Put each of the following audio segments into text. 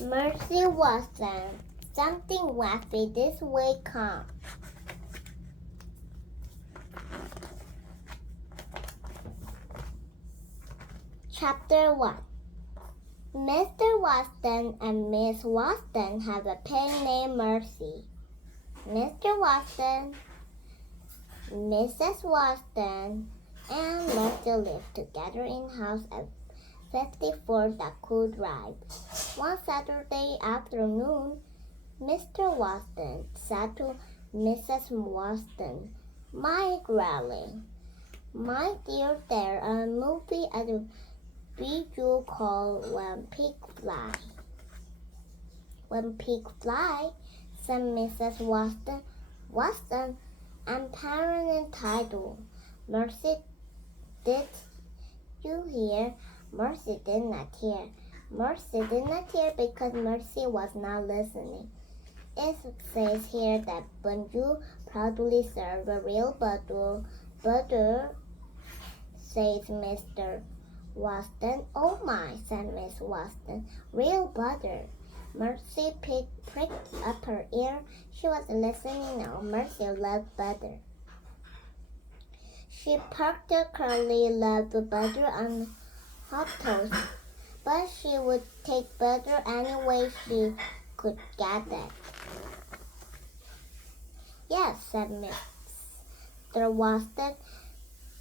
Mercy Watson, something wacky this way come. Chapter 1. Mr. Watson and Miss Watson have a pet named Mercy. Mr. Watson, Mrs. Watson, and Mercy live together in house at 54 Dakota Drive. One Saturday afternoon, Mr. Watson said to Mrs. Watson, "My darling, my dear, there's a movie at the video called When Pigs Fly." "When Pigs Fly," said Mrs. Watson, and parent title. Mercy, did you hear? Mercy did not hear. Mercy did not hear because Mercy was not listening. It says here that when you proudly serve a real butter, says Mr. Watson. "Oh my," said Miss Watson, "real butter." Mercy pricked up her ear. She was listening now. Mercy loved butter. She particularly loved butter on hot toast, but she would take butter any way she could get it. "Yes," said Mr. Watson.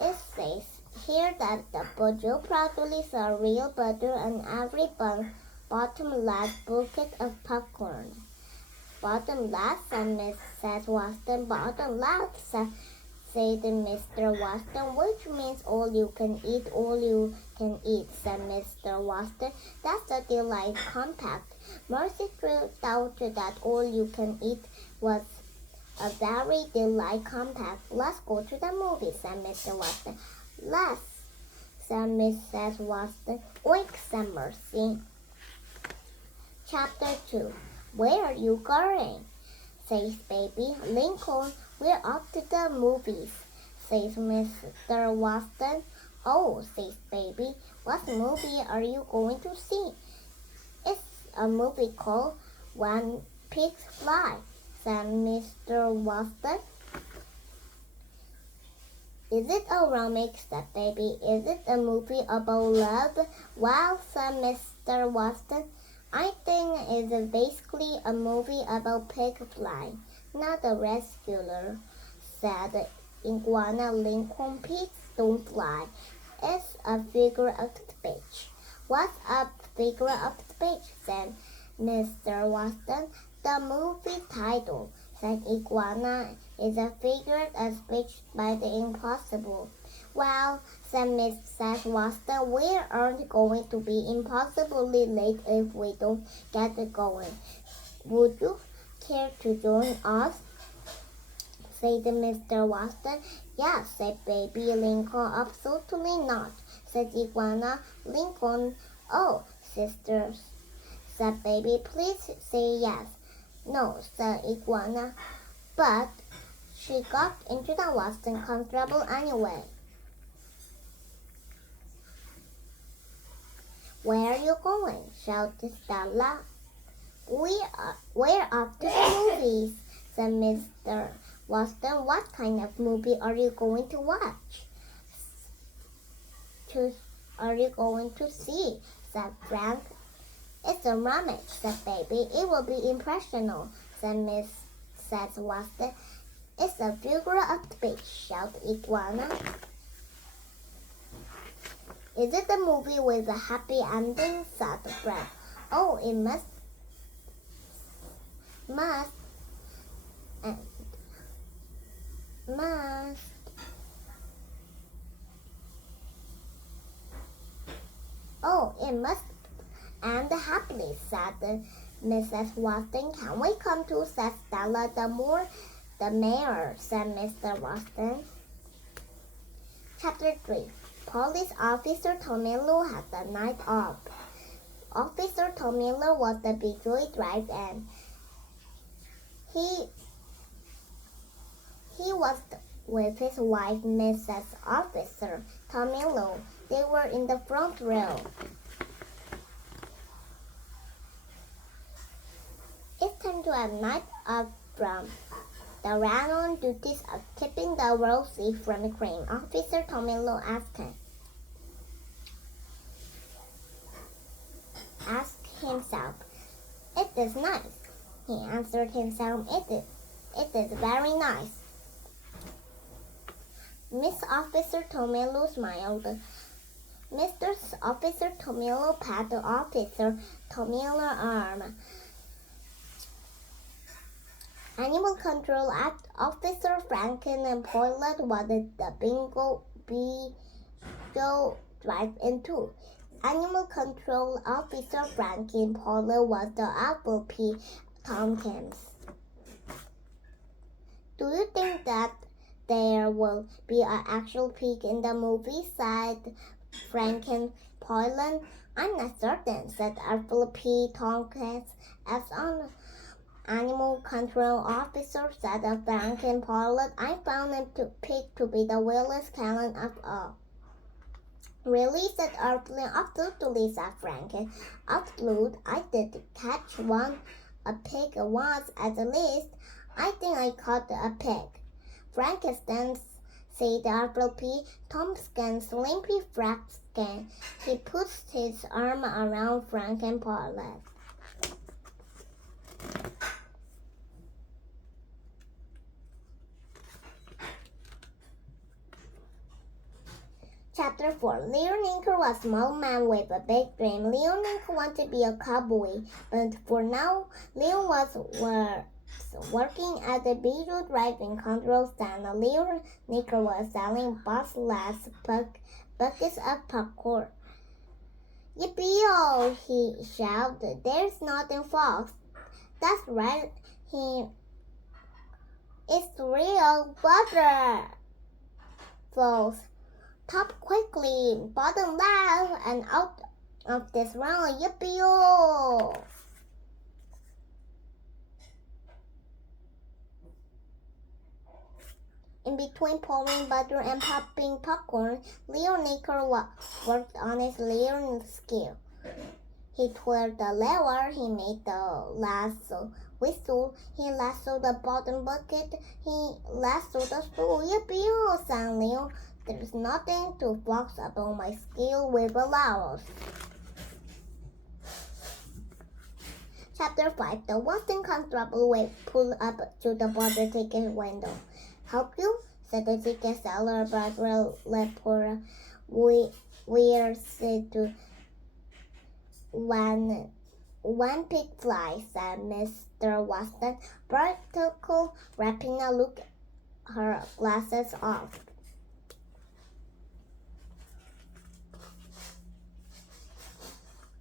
"It says here that the butcher proudly serves real butter on every bottom last bucket of popcorn." "Bottom last," said Mrs. Watson. "Bottom last," said Mr. Watson, "which means all you can eat, said Mr. Watson. "That's a delight compact." Mercy thought that all you can eat was a very delight compact. "Let's go to the movies," said Mr. Watson. "Let's," said Mrs. Watson. "Oink," said Mercy. Chapter 2. "Where are you going?" says Baby. "Lincoln, we're off to the movies," says Mr. Watson. "Oh," says Baby, "what movie are you going to see?" "It's a movie called When Pigs Fly," said Mr. Watson. "Is it a romance?" said Baby. "Is it a movie about love?" "Well," said Mr. Watson, "I think it's basically a movie about pig flying, not a regular," said Iguana. "Lincoln, pigs don't fly. It's a figure of speech." "What's a figure of speech?" said Mr. Watson. "The movie title," said Iguana, "is a figure of speech by the impossible." "Well," said Mrs. Watson, "we aren't going to be impossibly late if we don't get it going. Would you care to join us?" said Mr. Watson. "Yes," said Baby. "Lincoln, absolutely not," said Iguana. "Lincoln, oh, sisters," said Baby, "please say yes." "No," said Iguana, but she got into the Watson comfortable anyway. "Where are you going?" shouted Stella. We're off to the movies," said Mr. Watson. "What kind of movie are you going to watch?" "Are you going to see?" said Frank. "It's a romance," said Baby. "It will be impressional," said Mrs. Watson. "It's a figure of speech," shouted Iguana. "Is it a movie with a happy ending?" said Frank. "Oh, it must. Oh, it must end happily," said Mrs. Watson. "Can we come too?" said Stella. "The more, the merrier," said Mr. Watson. Chapter 3. Police Officer DiCamillo had the night off. Officer DiCamillo was the Detroit Drive, and he was with his wife, Mrs. Officer DiCamillo. They were in the front row. to a night of from the renowned duties of keeping the world safe from crime. Officer DiCamillo asked himself. It is nice, he answered himself. It is very nice. Miss Officer DiCamillo smiled. Mr. Officer DiCamillo patted Officer DiCamillo's arm. Animal Control Officer Franklin Poilot was the bingo drive-in too. Animal Control Officer Franklin Poilot was the apple pie Tompkins. Do you think that there will be an actual pig in the movie? Said Franklin Poilot. I'm not certain, said apple pie Tompkins. As an Animal Control Officer, said Franklin Poilot, I found the pig to be the wildest talent of all. Really, said Earthling. Absolutely, said Franklin. Absolute. I did catch a pig once at least. I think I caught a pig. Frankenstein, said apple pie Tompkins, limpy Frankenstein. He puts his arm around Franklin Poilot. Chapter 4. Leonardo was a small man with a big dream. Leonardo wanted to be a cowboy, but for now, Leo was working at the Bijou driving control stand. Leonardo was selling bus-less buckets of popcorn. Yippee-oh, he shouted. There's nothing false. That's right. It's real butter. False. Top quickly, bottom left, and out of this round. Yippee-oh! In between pouring butter and popping popcorn, Leonardo worked on his learning skill. He twirled the lever, he made the lasso whistle, he lassoed the bottom bucket, he lassoed the stool. Yippee-oh, sang Leo. There's nothing to box about my skill with allowance. Chapter 5. The Western Constable pulled up to the border ticket window. Help you? Said the ticket seller, Barbara Lepora. We're said to one pig fly, said Mr. Weston, practical, wrapping a look her glasses off.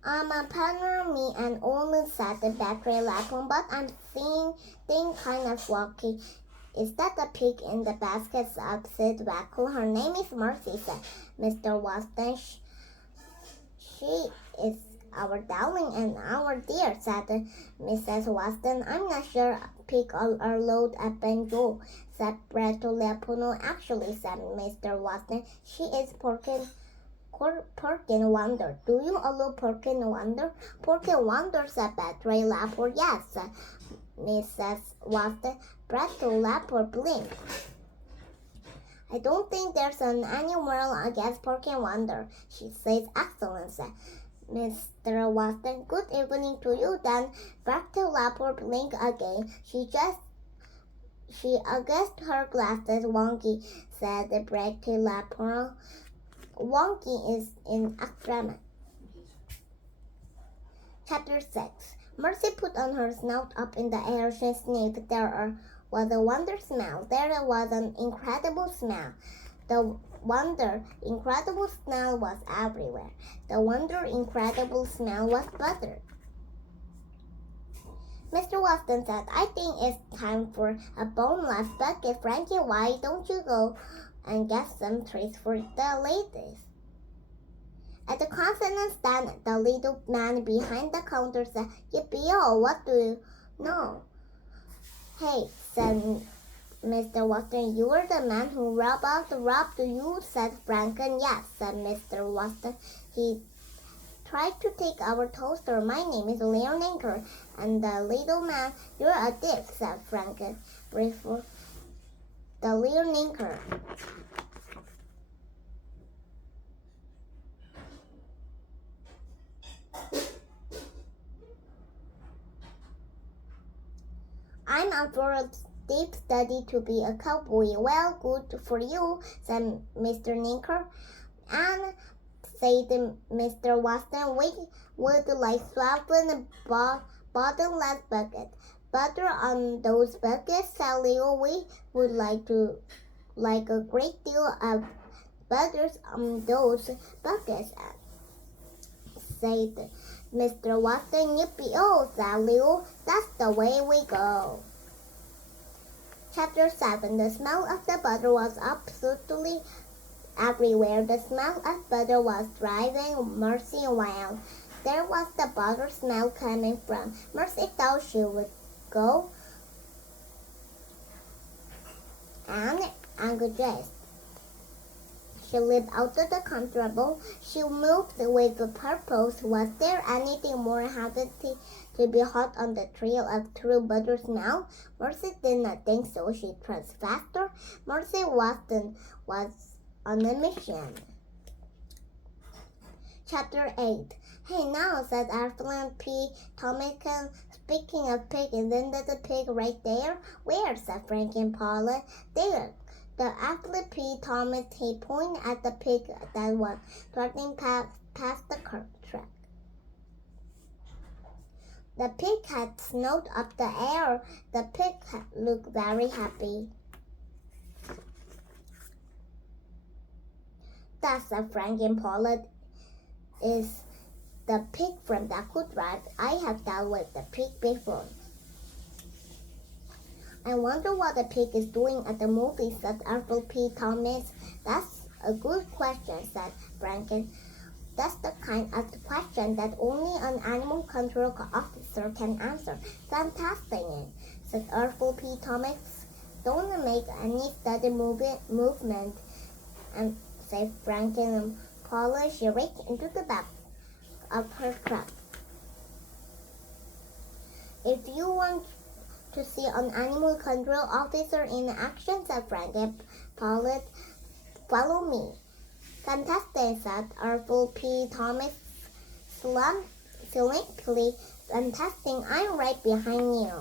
My partner, me, and only said the battery lapon, but I'm seeing kind of wacky. Is that the pig in the basket? Said Wackle. Her name is Mercy, said Mr. Weston. She is our darling and our dear, said Mrs. Weston. I'm not sure pig are load up and go, said Breto Leopold. Actually, said Mr. Weston, she is Porkin Wonder. Do you allow Porkin Wonder? Porkin Wonder, said Battery Lapper. Yes, said Mrs. Weston. Breto Lapper blinked. I don't think there's an animal against Porkin Wonder. She says excellent, said Mr. Weston. Good evening to you then. Breto Lapper blinked again. She adjusted her glasses. Wonky, said Breto Lapper. Wonky is in experiment. Chapter 6. Mercy put on her snout up in the air. She sniffed. There was a wonder smell. There was an incredible smell. The wonder incredible smell was everywhere. The wonder incredible smell was butter. Mr. Weston said, I think it's time for a boneless bucket. Frankie, why don't you go and get some treats for the ladies? At the consonant stand, the little man behind the counter said, Yippee-oh, what do you know? Hey, said Mr. Weston, you are the man who robbed you, said Franklin. Yes, said Mr. Weston. He tried to take our toaster. My name is Leon Anchor, and the little man, you're a dick, said Frank briefly. The Leon Anchor. I'm out for a deep study to be a cowboy. Well, good for you, said Mr. Ninker. And said Mr. Watson, we would like swapping a bottomless bucket. Butter on those buckets, said Leo. We would like a great deal of butters on those buckets, said Mr. Watson. Yippee-oh, said Leo. That's the way we go. Chapter 7. The smell of the butter was absolutely everywhere. The smell of butter was driving Mercy wild. There was the butter smell coming from. Mercy thought she would go and good dressed. She lived out of the comfortable. She moved with a purpose. Was there anything more happy to be hot on the trail of true butter smell? Mercy did not think so. She trudged faster. Mercy Watson was on a mission. Chapter 8. Hey now, said Evelyn P. Tomican. Speaking of pig, isn't that a pig right there? Where? Said Frank and Paula. There. The Evelyn P. Thomas, he pointed at the pig that was trotting past the track. The pig had snowed up the air. The pig looked very happy. That's a Frank and Paula is the pig from Duck Drive. I have dealt with the pig before. I wonder what the pig is doing at the movies, said Arthur P. Thomas. That's a good question, said Franken. That's the kind of question that only an animal control officer can answer. Fantastic, said Arthur P. Thomas. Don't make any sudden movement, and said Franken and Paula. She reached into the back of her truck. If you want to see an animal control officer in action, said Frank and Paula, follow me. Fantastic, said Arthur P. Thomas silently. Fantastic, I'm right behind you.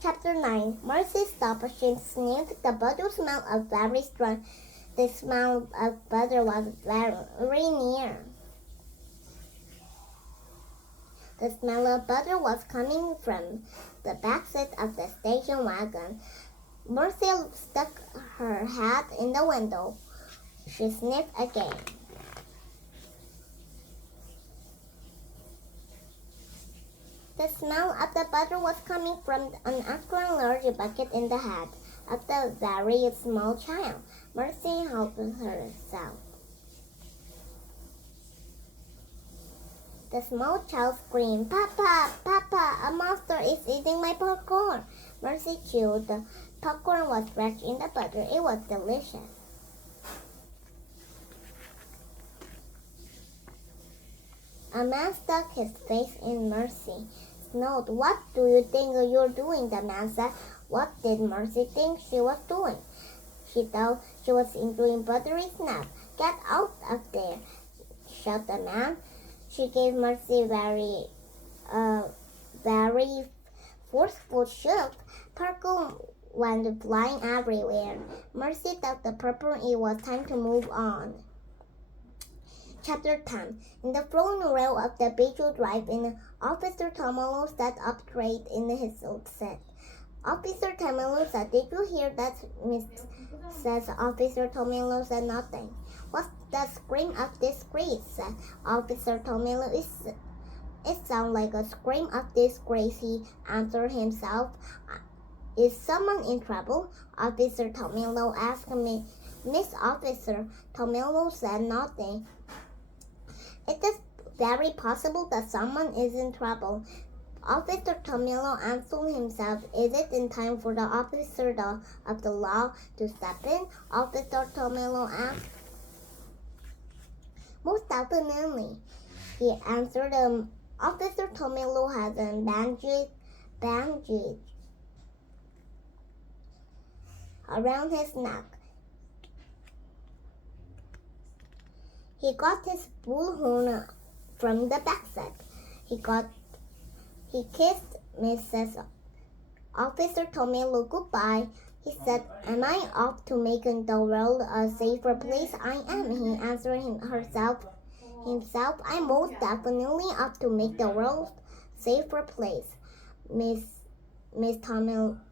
Chapter 9. Mercy stopped. She sniffed. The butter smell was very strong. The smell of butter was very near. The smell of butter was coming from the back seat of the station wagon. Mercy stuck her head in the window. She sniffed again. The smell of the butter was coming from an extra large bucket in the head of the very small child. Mercy helped herself. The small child screamed, Papa, Papa, a monster is eating my popcorn. Mercy chewed. The popcorn was wrapped in the butter. It was delicious. A man stuck his face in Mercy. Snowed. What do you think you're doing? The man said. What did Mercy think she was doing? She thought she was enjoying buttery snap. Get out of there, shouted the man. She gave Mercy very forceful shove. Purple went flying everywhere. Mercy thought the purple it was time to move on. Chapter 10. In the front row of the Beetle Drive-In, Officer Tomolo sat up straight in his seat. Officer Tomolo said, Did you hear that, Miss? Says Officer Tomolo said nothing. What's that scream of disgrace? Said Officer Tomolo. It sounds like a scream of disgrace, he answered himself. Is someone in trouble? Officer Tomolo asked me. Miss Officer Tomolo said nothing. It is very possible that someone is in trouble. Officer Tomilo answered himself. Is it in time for the officer of the law to step in? Officer Tomilo asked. Most definitely, he answered. Officer DiCamillo has a bandage around his neck. He got his bullhorn from the backseat. He kissed Mrs. Officer DiCamillo goodbye. He said, "Am I off to make the world a safer place?" "I am," he answered himself. "I'm most definitely off to make the world a safer place."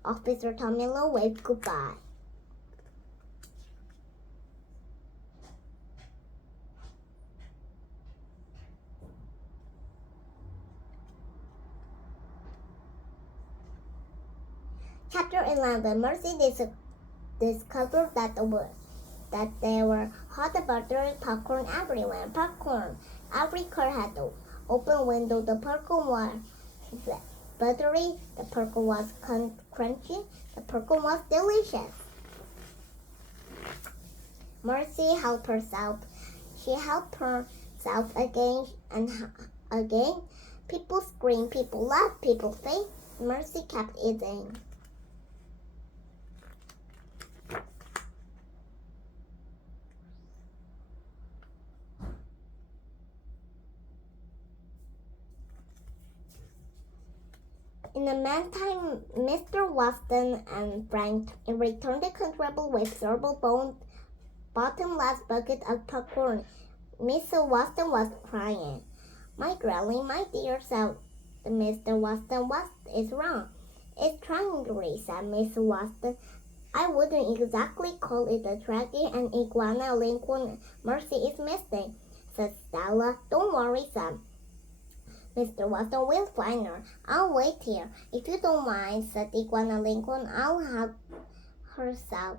Officer DiCamillo waved goodbye. Chapter 11. Mercy discovered that there were hot buttered popcorn everywhere. Popcorn. Every car had an open window. The popcorn was buttery. The popcorn was crunchy. The popcorn was delicious. Mercy helped herself. She helped herself again and again. People screamed. People laughed. People fainted. Mercy kept eating. In the meantime, Mr. Watson and Frank returned the constable with several bottomless bucket of popcorn. Mr. Watson was crying. "My girlie, my dear," said Mr. Watson, "what is wrong?" "It's tragedy," said Miss Watson. "I wouldn't exactly call it a tragedy. An iguana Lincoln Mercy is missing," said Stella. "Don't worry, said Mr. Watson. "We'll find her. I'll wait here. If you don't mind," said Iguana Lincoln. "I'll help herself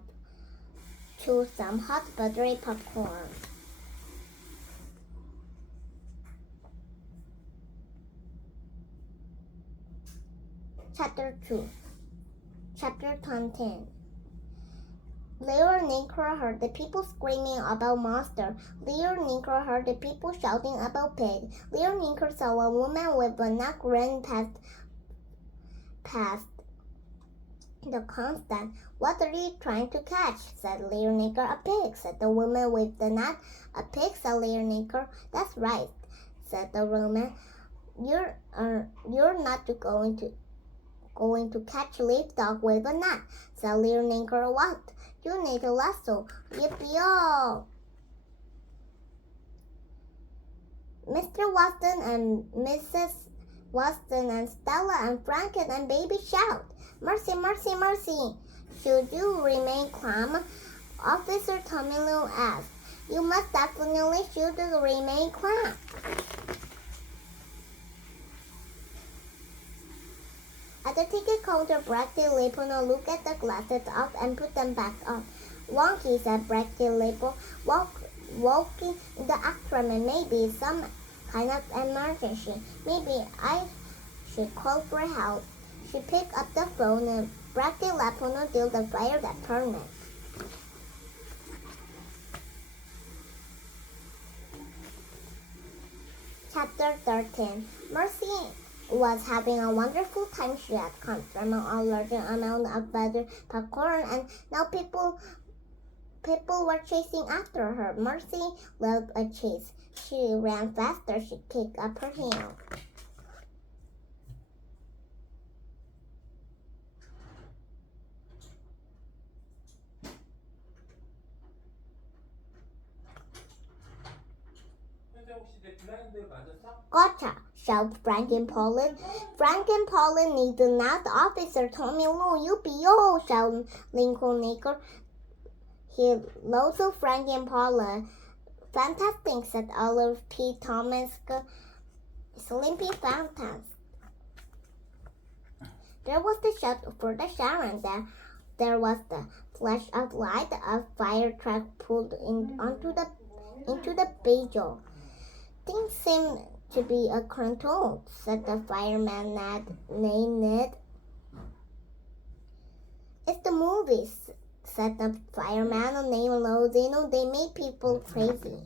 to some hot buttery popcorn." Chapter 2. Chapter 10. Leonica heard the people screaming about monster. Leonica heard the people shouting about pig. Leonica saw a woman with a neck run past the constant. "What are you trying to catch?" said Leonica. "A pig," said the woman with the net. "A pig," said Leonica. "That's right," said the woman. You're not going to catch leapdog with a net," said Leonica. "What? You need a lasso." Yippee-oh! Mr. Watson and Mrs. Watson and Stella and Frank and Baby shout, "Mercy, mercy, mercy!" "Should you remain calm?" Officer DiCamillo asked. "You must definitely should remain calm." At the ticket counter, Bracky Lepono looked at the glasses off and put them back on. "Wonky," said Bracky Lepo, walking in the extreme. "Maybe some kind of emergency. Maybe I should call for help." She picked up the phone and Bracky Lepono dialed the fire department. Chapter 13. Mercy was having a wonderful time. She had come from a large amount of butter popcorn, and now people were chasing after her. Mercy loved a chase. She ran faster. She kicked up her heel. "Gotcha!" shouted Frank and Pauline. Frank and Pauline need not. Officer DiCamillo, yippee-yo! shouted Lincoln Naker. He loves Frank and Pauline. "Fantastic," said Olive P. Thomas. "Sleepy fantastic." There was the shout for the siren. There was the flash of light. A fire truck pulled into the bagel. "Things seem to be controlled," said the fireman named Ned. "It's the movies," said the fireman named Lozino. "They make people crazy."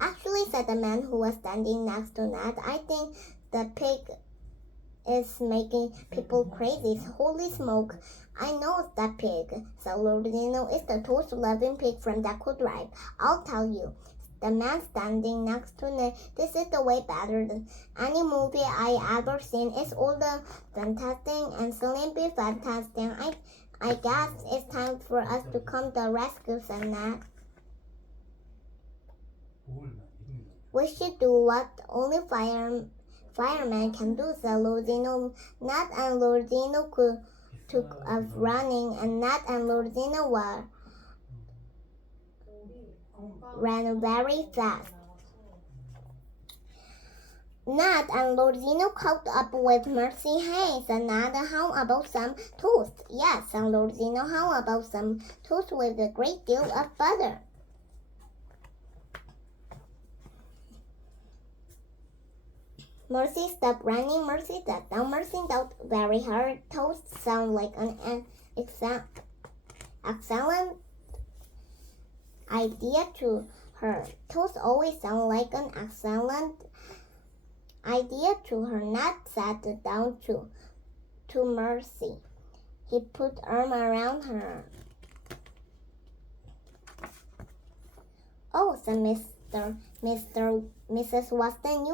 Actually, said the man who was standing next to Ned, I think the pig is making people crazy. Holy smoke. I know that pig, said Lord Dino. It's the toast-loving pig from Deco Drive. I'll tell you. The man standing next to Ned, this is the way better than any movie I ever seen. It's all the fantastic and sleepy fantastic. I guess it's time for us to come to the rescue, said Ned. We should do what only firemen can do, said Lordino. Ned and Lordino took off running, and Ned and Lordino ran very fast. Ned and Lordino caught up with Mercy. Hey, said Ned, how about some toast? Yes, said Lordino, how about some toast with a great deal of butter? Mercy stopped running. Mercy sat down. Mercy thought very hard. Toast sounded like an excellent idea to her. Toast always sounded like an excellent idea to her. Ned sat down to Mercy. He put arm around her. Oh, said Mrs. Watson,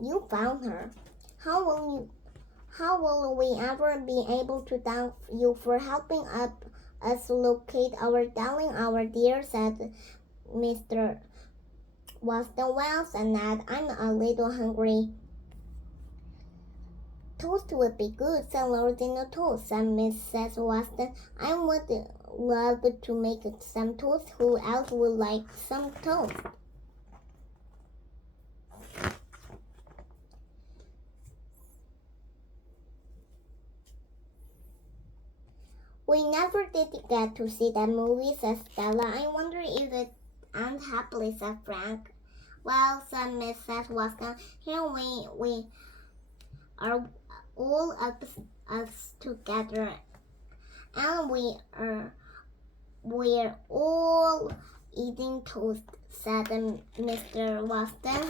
you found her. How will we ever be able to thank you for helping us locate our darling, our dear, said Mr. Watson. Well, said Ned, I'm a little hungry. Toast would be good, said Lordino. Toast, said Mrs. Watson. I would love to make some toast. Who else would like some toast? We never did get to see that movie, said Stella. I wonder if it ends happily, said Frank. Well, said Mrs. Watson, here we are all of us together, and we're all eating toast, said Mr. Watson.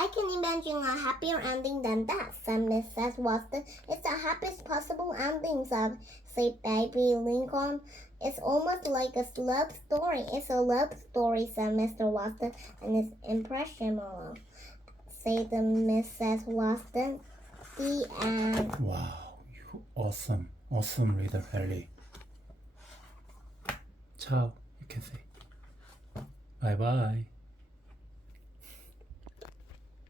I can imagine a happier ending than that, said Mrs. Watson. It's the happiest possible ending, said Baby Lincoln. It's almost like a love story. It's a love story, said Mr. Watson, and it's impressionable, said Mrs. Watson. The end. Wow, you awesome reader, Ellie. Ciao, you can say. Bye-bye.